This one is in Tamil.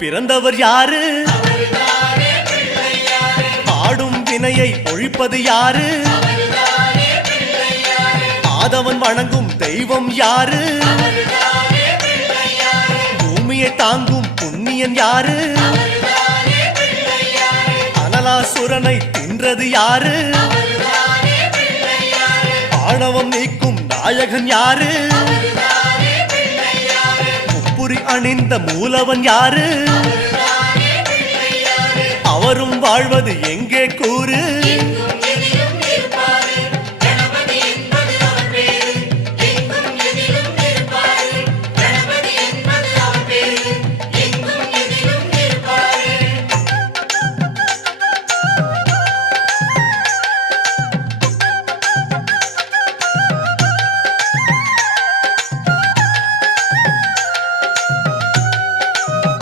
பிறந்தவர் யாரு? ஆடும் வினையை ஒழிப்பது யாரு? ஆதவன் வணங்கும் தெய்வம் யாரு? பூமியை தாங்கும் புண்ணியன் யாரு? அனலாசுரனை தின்றது யாரு? ஆணவம் நீக்கும் நாயகன் யாரு? முப்புரி அணிந்த மூலவன் யாரு? அவரும் வாழ்வது எங்கே கூறு?